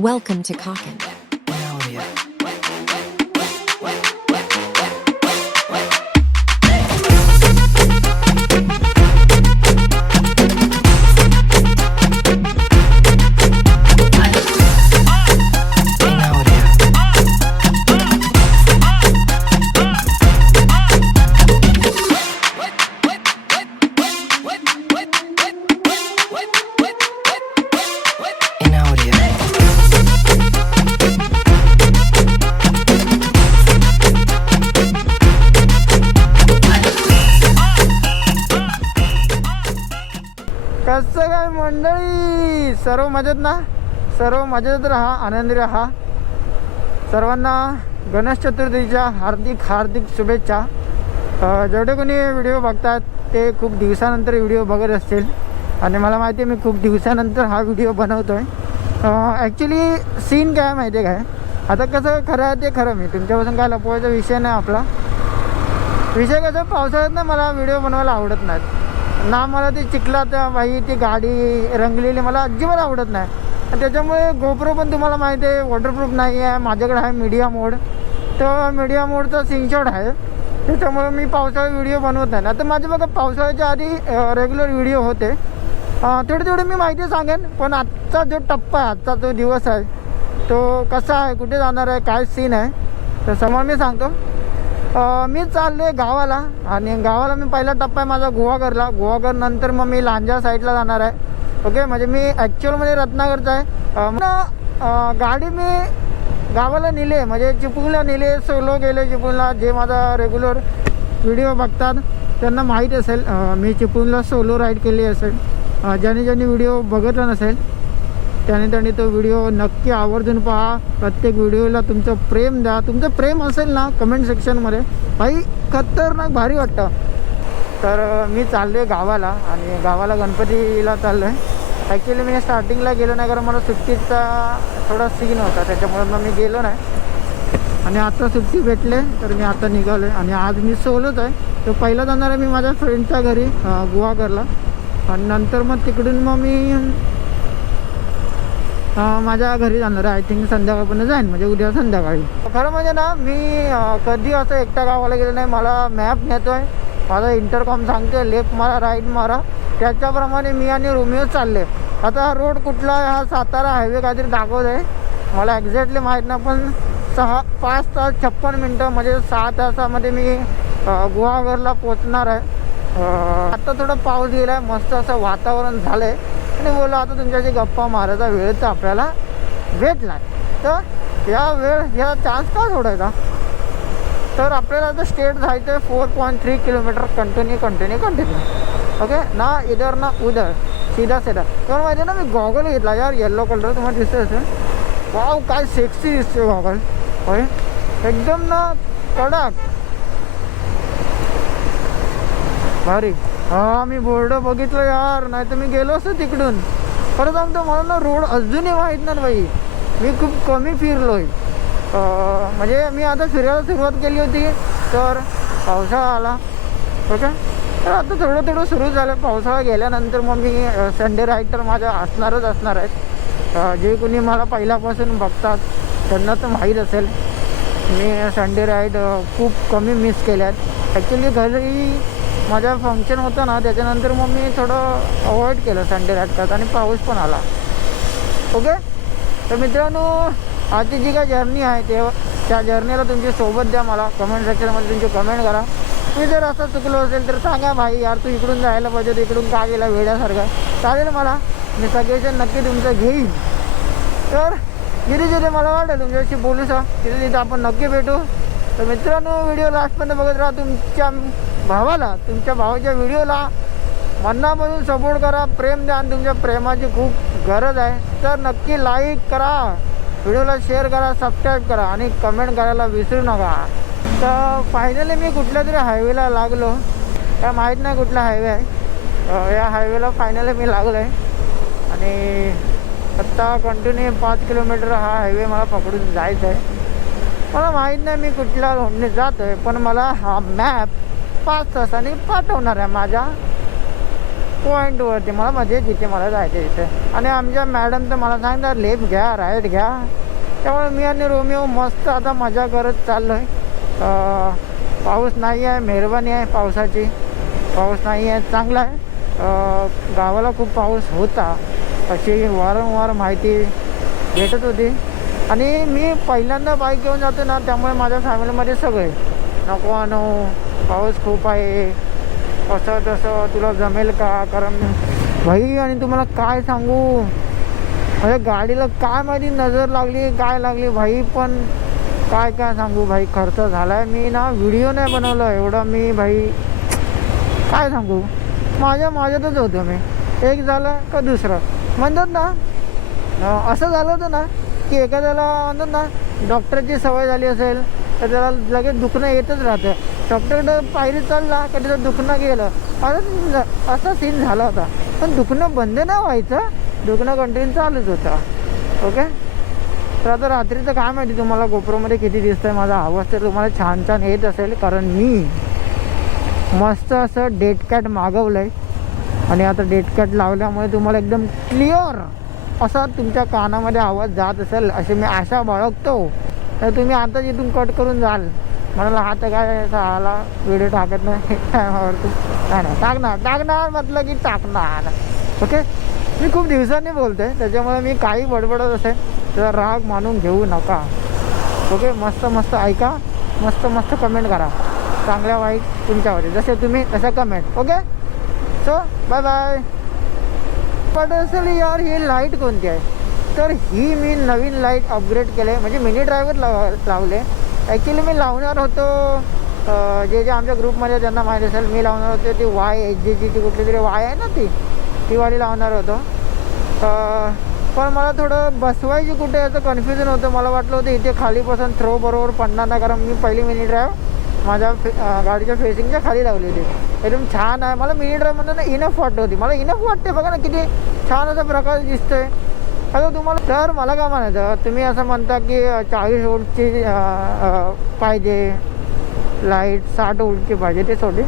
Welcome to Cawkin. सर्व मजेत ना? सर्व मजेत राहा आनंदी राहा. सर्वांना गणेश चतुर्थीच्या हार्दिक हार्दिक शुभेच्छा. जेवढे कोणी व्हिडिओ बघतात ते खूप दिवसानंतर व्हिडिओ बघत असतील. आणि मला माहिती आहे मी खूप दिवसानंतर हा व्हिडिओ बनवतो आहे ॲक्च्युली सीन काय माहिती आहे काय? आता कसं खरं आहे ते खरं मी. तुमच्यापासून काय लपवायचा विषय नाही आपला. विषय कसं पावसाळ्यात ना मला व्हिडिओ बनवायला आवडत नाहीत. ना मला ते चिखलात बाई ती गाडी रंगलेली मला अजिबात आवडत नाही. आणि त्याच्यामुळे गोप्रो पण तुम्हाला माहिती आहे वॉटरप्रूफ नाही आहे माझ्याकडे आहे मीडिया मोड तर मीडिया मोडचा सिंगशॉट आहे. त्याच्यामुळे मी पावसाळा व्हिडिओ बनवत नाही. आता माझे बघा पावसाळ्याच्या आधी रेग्युलर व्हिडिओ होते. अं, थोडी मी माहिती सांगेन. पण आजचा जो टप्पा आहे आजचा जो दिवस आहे तो कसा आहे कुठे जाणार आहे काय सीन आहे तर समोर मी सांगतो. मी चालले गावाला आणि गावाला मी पहिला टप्पा आहे माझा गोवाघरला गोवाघर नंतर मग मी लांजा साईडला जाणार आहे. ओके? म्हणजे मी ॲक्च्युअलमध्ये रत्नागरचा आहे. गाडी मी गावाला नेले म्हणजे चिपळूणला नेले सोलो गेले चिपळूणला. जे माझा रेग्युलर व्हिडिओ बघतात त्यांना माहीत असेल मी चिपळूणला सोलो राईड केली असेल. ज्याने ज्यांनी व्हिडिओ बघितला नसेल त्याने त्याने तो व्हिडिओ नक्की आवर्जून पहा. प्रत्येक व्हिडिओला तुमचं प्रेम द्या. तुमचं प्रेम असेल ना कमेंट सेक्शनमध्ये भाई खतरनाक भारी वाटतं. तर मी चाललो आहे गावाला आणि गावाला गणपतीला चाललो आहे ॲक्च्युली मी स्टार्टिंगला गेलो नाही कारण मला सुट्टीचा थोडा सीन होता. त्याच्यामुळे मग मी गेलो नाही. आणि आता सुट्टी भेटले तर मी आता निघालो आहे आणि आज मी सोलोच आहे. तर पहिला जाणार आहे मी माझ्या फ्रेंडच्या घरी गोवा करला आणि नंतर मग तिकडून मग मी माझ्या घरी जाणार आहे. आय थिंक संध्याकाळपर्यंत जाईन. म्हणजे उद्या संध्याकाळी. खरं म्हणजे ना मी कधी असं एकटा गावाला गेलो नाही. मला मॅप नेतो आहे माझा इंटरकॉम सांगते लेफ्ट मारा राईट मारा. त्याच्याप्रमाणे मी आणि रोमिओ चालले आता हा रोड कुठला आहे? हा सातारा हायवे काहीतरी दाखवत आहे. मला एक्झॅक्टली माहीत नाही पण सहा पाच तास छप्पन मिनटं म्हणजे सहा तासामध्ये मी गुहागरला पोचणार आहे. आता थोडं पाऊस गेला आहे मस्त असं वातावरण झालं आहे आणि बोललो आता तुमच्याशी गप्पा मारायचा वेळ तर आपल्याला भेटला तर या वेळ ह्या चान्स का सोडायचा? तर आपल्याला आता स्टेट जायचं आहे four point three kilometre continue continue continue okay ना इधर ना उधर. सीधा सीधा. तर माहिती आहे ना मी गॉगल घेतला यार येल्लो कलर तुम्हाला दिसत असेल. वाव काय सेक्सी दिसते गॉगल होय? एकदम ना कडक. भारी. हा मी बोर्ड बघितलं यार नाही तर मी गेलो असतो तिकडून. परत सांगतो मला ना रोड अजूनही माहीत नाही बाई. मी खूप कमी फिरलो आहे म्हणजे मी आता फिरायला सुरुवात केली होती तर पावसाळा आला. ओके? तर आता थोडं थोडं सुरू झालं. पावसाळा गेल्यानंतर मग मी संडे राईड तर माझ्या असणारच असणार आहेत. जे कोणी मला पहिल्यापासून बघतात त्यांना तर माहीत असेल. मी संडे राईड खूप कमी मिस केल्यात. ॲक्च्युली घरी माझं फंक्शन होतं ना त्याच्यानंतर मग मी थोडं अवॉइड केलं संडे राईड आणि पाऊस पण आला. ओके तर मित्रांनो आजची जी काय जर्नी आहे ते त्या जर्नीला तुमची सोबत द्या मला. कमेंट सेक्शनमध्ये तुमची कमेंट करा. मी जर असं चुकलो असेल तर सांगा भाई यार तू इकडून जायला पाहिजे तर इकडून का गेला वेड्यासारखा. चालेल मला. मी सजेशन नक्की तुमचं घेईन. तर जिथे जिथे मला वाटेल तुमच्याशी बोलूसा तिथे तिथे आपण नक्की भेटू. तर मित्रांनो व्हिडिओ लास्टपर्यंत बघत राहा. तुमच्या भावाला तुमच्या भावाच्या व्हिडिओला मनापासून सपोर्ट करा प्रेम द्या आणि तुमच्या प्रेमाची खूप गरज आहे. तर नक्की लाईक करा व्हिडिओला शेअर करा सबस्क्राईब करा आणि कमेंट करायला विसरू नका. तर फायनली मी कुठल्या तरी हायवेला लागलो. काय माहीत नाही कुठला हायवे आहे. या हायवेला फायनली मी लागलो आहे आणि आत्ता कंटिन्यू पाच किलोमीटर हा हायवे मला पकडून जायचं आहे मला माहीत नाही मी कुठल्या रोडने जातो आहे पण मला हा मॅप पाच तासांनी पाठवणार आहे माझ्या पॉईंटवरती मला म्हणजे जिथे मला जायचं तिथे. आणि आमच्या मॅडम तर मला सांगतात लेफ्ट घ्या राईट घ्या. त्यामुळे मी आणि रोमिओ मस्त आता मजा करत चाललो आहे पाऊस नाही आहे मेहरबानी आहे पावसाची. पाऊस नाही आहे चांगला आहे. गावाला खूप पाऊस होता. अशी वारंवार माहिती भेटत होती. आणि मी पहिल्यांदा बाईक घेऊन जातो ना त्यामुळे माझ्या फॅमिलीमध्ये सगळे नको आणू. पाऊस खूप आहे. असं तसं तुला जमेल का? कारण भाई आणि तुम्हाला काय सांगू? म्हणजे गाडीला काय माहिती नजर लागली काय लागली? भाई पण काय काय सांगू भाई? खर्च झालाय. मी ना व्हिडिओ नाही बनवला एवढा मी भाई. काय सांगू? माझ्या माझ्यातच होतो मी. एक झालं का दुसरं? म्हणतात ना असं झालं होतं ना की एखाद्याला म्हणतात ना डॉक्टरची सवय झाली असेल तर त्याला लगेच दुखणं येतच राहतं. डॉक्टरकडे पायरी चालला का त्याचं दुखणं गेलं. असं असा सीन झाला होता. पण दुखणं बंद नाही व्हायचं दुखणं कंटिन्यू चालूच होतं. ओके? तर आता रात्रीचं काय माहिती तुम्हाला? गोप्रोमध्ये किती दिसतंय माझा आवाज? तर तुम्हाला छान छान येत असेल कारण मी मस्त असं डेट कॅट मागवलं आहे आणि आता डेट कॅट लावल्यामुळे तुम्हाला एकदम क्लिअर असा तुमच्या कानामध्ये आवाज जात असेल अशी मी आशा बाळगतो. तर तुम्ही आता इथून कट करून जाल. म्हणाला हा तर काय आला? व्हिडिओ टाकत नाही. टायमावरती नाही नाही टाकणार टाकणार म्हटलं की टाकणार. ओके मी खूप दिवसांनी बोलते त्याच्यामुळे मी काही बडबडत असेल त्याचा राग मानून घेऊ नका. ओके मस्त मस्त ऐका मस्त मस्त कमेंट करा. चांगल्या वाईट तुमच्यावर जसे तुम्ही तसं comment okay so bye bye पण असेल यार ही लाइट कोणती आहे? तर ही मी नवीन लाइट अपग्रेड केले म्हणजे मिनी ड्रायव्हर लाव लावले. ॲक्च्युली मी लावणार होतो जे जे आमच्या ग्रुपमध्ये ज्यांना माहीत असेल मी लावणार होतो ती वाय एच जी ती कुठली तरी वाय आहे ना ती? ती वाली लावणार होतो. पण मला थोडं बसवायची कुठे याचं कन्फ्युजन होतं. मला वाटलं होतं इथे खालीपासून थ्रो बरोबर पडणार नाही कारण मी पहिली मिनी ड्रायव्ह माझ्या फे गाडीच्या फेसिंगच्या खाली लावली होती. एकदम छान आहे. मला मिनी ड्रायव्ह म्हणून इनफ वाटत होती. मला इनफ वाटते बघा ना किती छान असा प्रकाश दिसतोय. आता तुम्हाला सर मला काय म्हणायचं? तुम्ही असं म्हणता की चाळीस वोल्टची पाहिजे लाइट साठ वोल्टची पाहिजे ते सोडे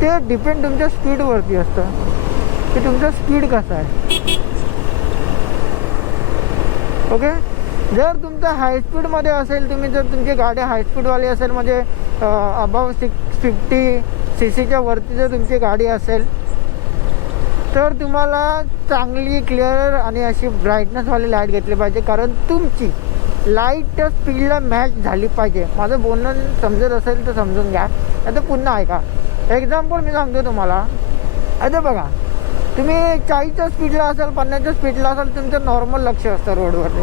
ते डिपेंड तुमच्या स्पीडवरती असतं. की तुमचं स्पीड कसं आहे. ओके जर तुमचं हायस्पीडमध्ये असेल तुम्ही जर तुमची गाडी हायस्पीडवाली असेल म्हणजे अबाव सिक्स फिफ्टी सी सीच्या वरती जर तुमची गाडी असेल तर तुम्हाला चांगली क्लिअर आणि अशी ब्राईटनेसवाली लाइट घेतली पाहिजे. कारण तुमची लाइट स्पीडला मॅच झाली पाहिजे. माझं बोलणं समजत असेल तर समजून घ्या. आता पुन्हा ऐका. एक्झाम्पल मी सांगतो तुम्हाला. आता बघा. तुम्ही चाळीसच्या स्पीडला असाल पन्नासच्या स्पीडला असाल तुमचं नॉर्मल लक्ष असतं रोडवरती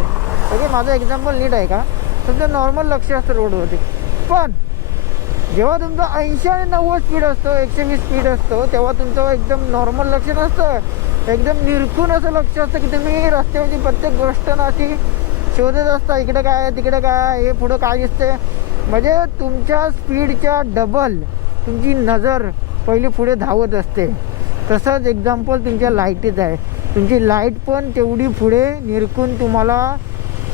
ओके माझं एक्झाम्पल नीट आहे का तुमचं नॉर्मल लक्ष असतं रोडवरती पण जेव्हा तुमचं ऐंशी आणि नव्वद स्पीड असतो एकशे वीस स्पीड असतो तेव्हा तुमचं एकदम नॉर्मल लक्ष नसतं एकदम निरखून असं लक्ष असतं की तुम्ही रस्त्यावरची प्रत्येक गोष्ट ना अशी शोधत असता इकडे काय आहे तिकडे काय आहे हे पुढं काय दिसते म्हणजे तुमच्या स्पीडच्या डबल तुमची नजर पहिली पुढे धावत असते. तसंच एक्झाम्पल तुमच्या लाईटीच आहे. तुमची लाइट पण तेवढी पुढे निरखून तुम्हाला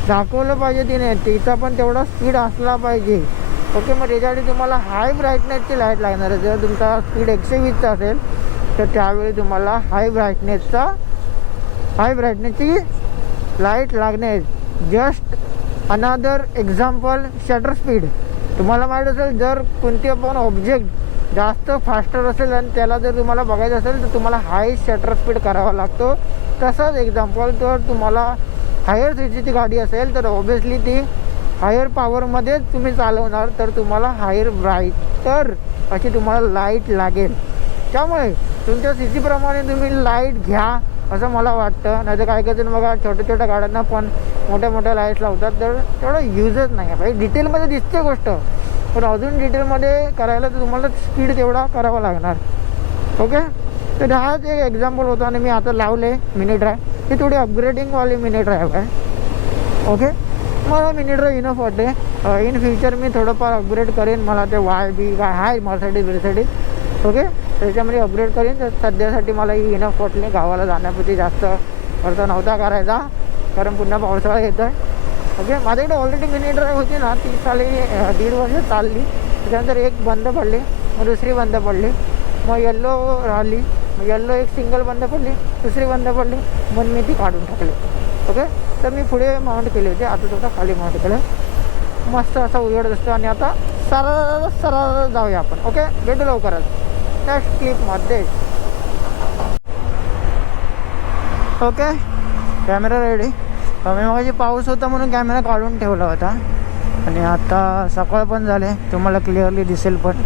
दाखवलं पाहिजे तिने. तिचा पण तेवढा स्पीड असला पाहिजे. ओके मग त्याच्यासाठी तुम्हाला हाय ब्राईटनेसची लाइट लागणार आहे. जर तुमचा स्पीड एकशे वीसचा असेल तर त्यावेळी तुम्हाला हाय ब्राईटनेसचा हाय ब्राईटनेसची लाइट लागणे just another example shutter speed तुम्हाला माहीत असेल जर कोणते पण ऑब्जेक्ट जास्त फास्टर असेल आणि त्याला जर तुम्हाला बघायचं असेल तर तुम्हाला हाय शटर स्पीड करावा लागतो. तसंच एक्झाम्पल तर तुम्हाला हायर सीटीची गाडी असेल तर ऑब्विसली ती हायर पॉवरमध्येच तुम्ही चालवणार तर तुम्हाला हायर ब्राईटर अशी तुम्हाला लाइट लागेल. त्यामुळे तुमच्या सी सीप्रमाणे तुम्ही लाइट घ्या असं मला वाटतं. नाही तर काय काय जण बघा छोट्या छोट्या गाड्यांना पण मोठ्या मोठ्या लाईट्स लावतात तर तेवढं युजच नाही. म्हणजे आहे डिटेलमध्ये दिसते गोष्ट पण अजून डिटेलमध्ये करायला तर तुम्हाला स्पीड तेवढा करावा लागणार. ओके तर हाच एक एक्झाम्पल होता आणि मी आता लावले मिनी ड्रायव्ह ही थोडी अपग्रेडिंगवाली मिनी ड्रायव्ह आहे. ओके मला मिनी इनफ वाटते इन फ्युचर मी थोडंफार अपग्रेड करेन. मला ते वाय बी काय आहे मर्सडीज बिर्सडीज ओके त्याच्यामध्ये अपग्रेड करेन. तर सध्यासाठी मला ही इनफ वाटली गावाला जाण्यापूर्वी जास्त खर्च नव्हता करायचा. कारण पुन्हा पावसाळा येतो आहे ओके माझ्याकडे ऑलरेडी मिनी ड्राईव्ह होती ना. ती साली uh, दीड वर्ष चालली. त्याच्यानंतर एक बंद पडली. मग दुसरी बंद पडली. मग येल्लो राहिली. मग येल्लो एक सिंगल बंद पडली. दुसरी बंद पडली. म्हणून मी ती काढून टाकली. ओके? तर मी पुढे माउंट केली होती. आता सुद्धा खाली माउंट केलं मस्त असा उजेड दिसतो आणि आता सरळ सरळ जाऊया आपण. ओके? भेटू लवकरच. नेक्स्ट क्लिपमध्ये ओके? कॅमेरा रेडी मी माझी पाऊस होता म्हणून कॅमेरा काढून ठेवला होता. आणि आता सकाळ पण झाले. तुम्हाला क्लिअरली दिसेल पण.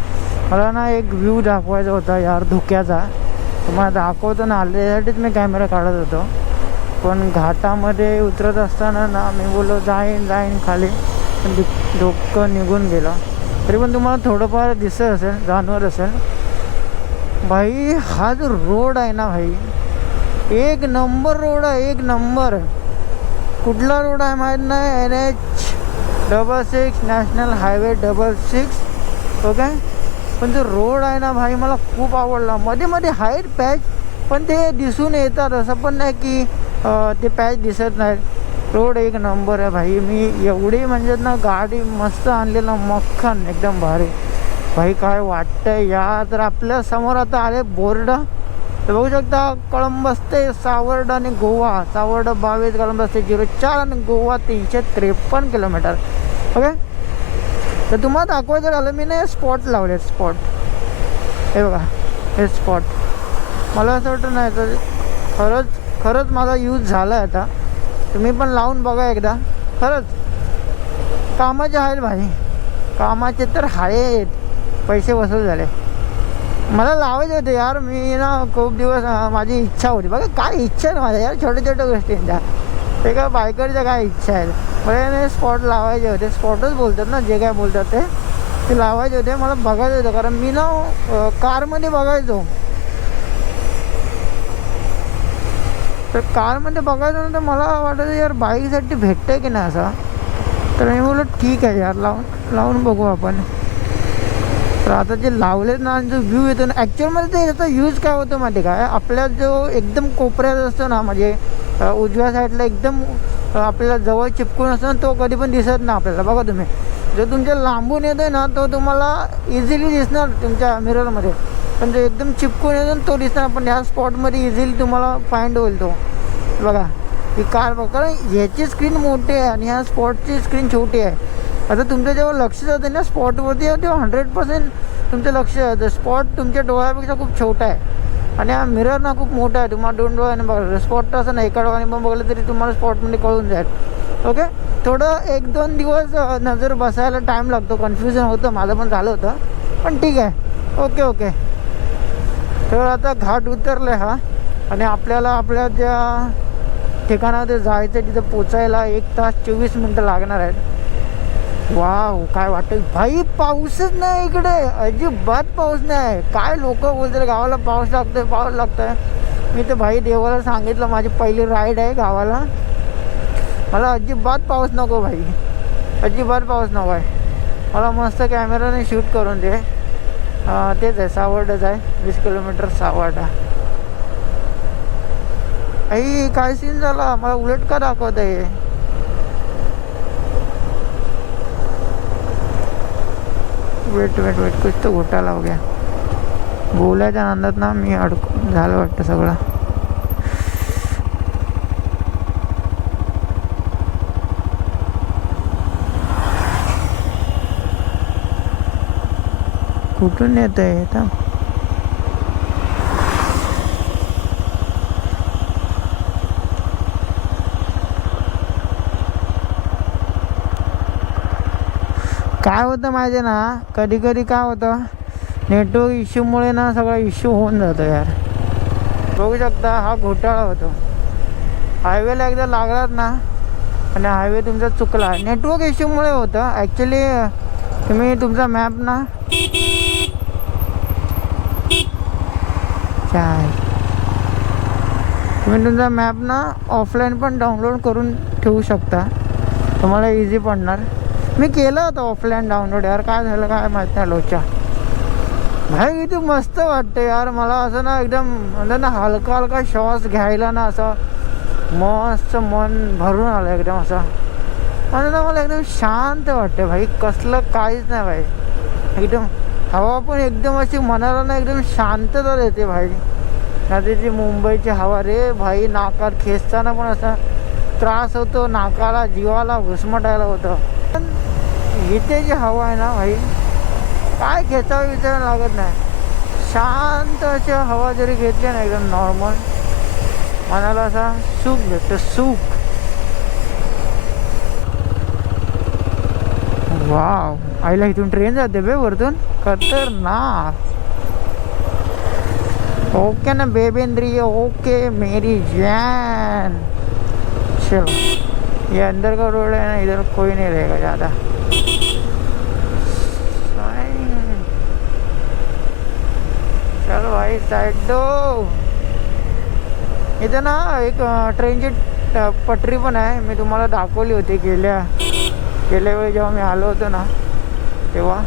मला ना एक व्ह्यू दाखवायचा होता यार धुक्याचा. तुम्हाला दाखवतो ना आल्यासाठीच मी कॅमेरा काढत होतो. पण घाटामध्ये उतरत असताना ना मी बोललो जाईन जाईन खाली. पण डोकं निघून गेलं. तरी पण तुम्हाला थोडंफार दिसत असेल जाणवत असेल. भाई हा जो रोड आहे ना भाई एक नंबर रोड आहे एक नंबर. कुठला रोड आहे माहीत नाही. N H double six national highway double six okay? पण जो रोड आहे ना भाई मला खूप आवडला. मध्ये मध्ये हाईट पॅच पण ते दिसून येतात. असं पण नाही की ते पॅच दिसत नाहीत. रोड एक नंबर आहे भाई. मी एवढी म्हणजे ना गाडी मस्त आणलेला मक्खन एकदम भारी. भाई काय वाटतंय या तर आपल्यासमोर आता आले बोर्ड. तर बघू शकता कळंबस ते सावर्ड आणि गोवा. सावर्ड बावीस कळंबस ते झिरो चार आणि गोवा तीनशे त्रेपन्न किलोमीटर. ओके? तर तुम्हाला दाखवायचं झालं मी ना स्पॉट लावले स्पॉट हे बघा हे स्पॉट मला असं वाटतं नाही तर खरंच खरंच माझा यूज झाला आहे आता. तुम्ही पण लावून बघा एकदा. खरंच कामाचे आहेत भाई. कामाचे तर आहेत. पैसे वसूल झाले. मला लावायचे होते यार. मी ना खूप दिवस माझी इच्छा होती. बघा काय इच्छा आहे माझ्या? यार छोट्या छोट्या गोष्टींच्या. ते काय बायकरच्या काय इच्छा आहेत? मला नाही स्पॉट लावायचे होते. स्पॉटच बोलतात ना जे काय बोलतात ते. ते लावायचे होते. मला बघायचं होतं. कारण मी ना कारमध्ये बघायचो. तर कारमध्ये बघायचं तर मला वाटायचं यार बाईकसाठी भेटतंय की नाही असा. तर मी बोललो ठीक आहे यार लावून लावून बघू आपण. तर आता जे लावले ना जो व्ह्यू येतो ना ॲक्च्युअलमध्ये ते याचा यूज काय होतो माहिती काय आपल्या जो एकदम कोपऱ्यात असतो ना म्हणजे उजव्या साईडला एकदम आपल्याला जवळ चिपकून असतो ना तो कधी पण दिसत नाही आपल्याला. बघा तुम्ही. जो तुमच्या लांबून येतोय ना तो तुम्हाला इझिली दिसणार तुमच्या मिररमध्ये पण जो एकदम चिपकून येतो तो दिसणार पण ह्या स्पॉटमध्ये इझिली तुम्हाला फाइंड होईल तो. बघा ही कार बघा कारण ह्याची स्क्रीन मोठी आहे आणि ह्या स्पॉटची स्क्रीन छोटी आहे. आता तुमचं जेव्हा लक्ष जातं ना स्पॉटवरती तेव्हा हंड्रेड पर्सेंट तुमचं लक्ष जातं. स्पॉट तुमच्या डोळ्यापेक्षा खूप छोटा आहे. आणि हा मिरर ना खूप मोठा आहे. तुम्हाला दोन डोळ्याने बघा स्पॉट असं नाही. एका डोळ्याने पण बघलं तरी तुम्हाला स्पॉटमध्ये कळून जाईल. ओके थोडं एक दोन दिवस नजर बसायला टाईम लागतो. कन्फ्युजन होतं. माझं पण झालं होतं. पण ठीक आहे. ओके ओके तर आता घाट उतरले हा. आणि आपल्याला आपल्या ज्या ठिकाणावर जायचं आहे तिथं पोचायला एक तास चोवीस मिनटं लागणार आहेत. वाव काय वाटतं भाई पाऊसच नाही इकडे. अजिबात पाऊस नाही. काय लोक बोलतात गावाला पाऊस लागतोय पाऊस लागतोय. मी तर भाई देवाला सांगितलं माझी पहिली राईड आहे गावाला. मला अजिबात पाऊस नको भाई. अजिबात पाऊस नको आहे. मला मस्त कॅमेराने शूट करून दे. तेच आहे सावर्डच आहे वीस किलोमीटर सावर्डा आई काय सीन झाला? मला उलट का दाखवत आहे? वेट वेट वेट कुछ तो घोटाळा हो गया. बोलायच्या नांदात ना मी अडक झालं वाटतं सगळं. कुठून येत आहे आता काय होतं माहिती आहे ना? कधी कधी काय होतं? नेटवर्क इश्यूमुळे ना सगळा इश्यू होऊन जातो यार. बघू शकता हा घोटाळा होतो. हायवेला एकदा लागलात ना आणि हायवे तुमचा चुकला. नेटवर्क इश्यूमुळे होतं. ॲक्च्युली तुम्ही तुमचा मॅप ना चाय तुम्ही तुमचा मॅप ना ऑफलाईन पण डाउनलोड करून ठेवू शकता. तुम्हाला इझी पडणार. मी केलं होतं ऑफलाईन डाउनलोड यार काय झालं काय माहीत नाही लोचा भाई किती मस्त वाटतं यार. मला असं ना एकदम म्हणजे ना हलका हलका श्वास घ्यायला ना असं मस्त मन भरून आलं एकदम असं. आणि ना मला एकदम शांत वाटतं भाई. कसलं काहीच नाही भाई. एकदम हवा पण एकदम अशी मनाला ना एकदम शांतता देते भाई. नदीची मुंबईची हवा रे भाई नाकात खेचताना पण असा त्रास होतो नाकाला जीवाला घुसमटायला होतं. पण इथे जी हवा आहे ना भाई काय खेचावं विचारायला लागत नाही. शांत अशी हवा जरी घेतली ना एकदम नॉर्मल मनाला असा सुख भेटतं सुख. वाव आईला इथून ट्रेन जाते बे वरतून. खतरनाक। ओके ना बेबेंद्री ओके मेरी जान। चलो ये अंदर का रोड है ना इधर कोई नहीं रहेगा ज़्यादा। चलो भाई साइड दो। इथं ना एक अं, ट्रेनची पटरी पण आहे मी तुम्हाला दाखवली होती गेल्या गेल्या वेळी जेव्हा मी आलो होतो ना। तेव्हा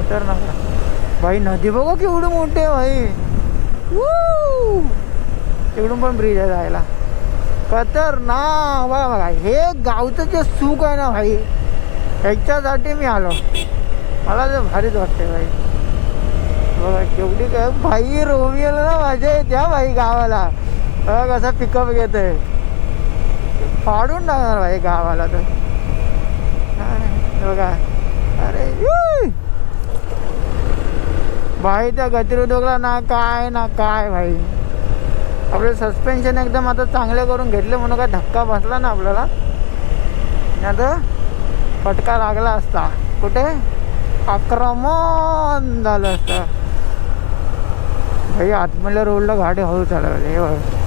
खतरनाक भाई नदी बघा केवढी मोठी आहे भाई. तिकडून पण ब्रिज आहे जायला. खतरनाक. बघा बघा हे गावचं जे सुख आहे ना भाई ह्याच्यासाठी मी आलो. मला ते भारीच वाटते भाई. बघा केवढी काय? भाई रोमियोला ना माझ्या येते भाई गावाला. बघा कसा पिकअप घेत आहे फाडून टाकणार भाई गावाला तर. बघा. अरे भाई त्या गतिरोधकला ना काय ना काय भाई? आपलं सस्पेन्शन एकदम आता चांगले करून घेतले म्हणून काय धक्का बसला ना आपल्याला? आता फटका लागला असता. कुठे? आक्रमण झालं असतं. भाई आतमधल्या रोडला गाडी हळू चालवली हे बघ.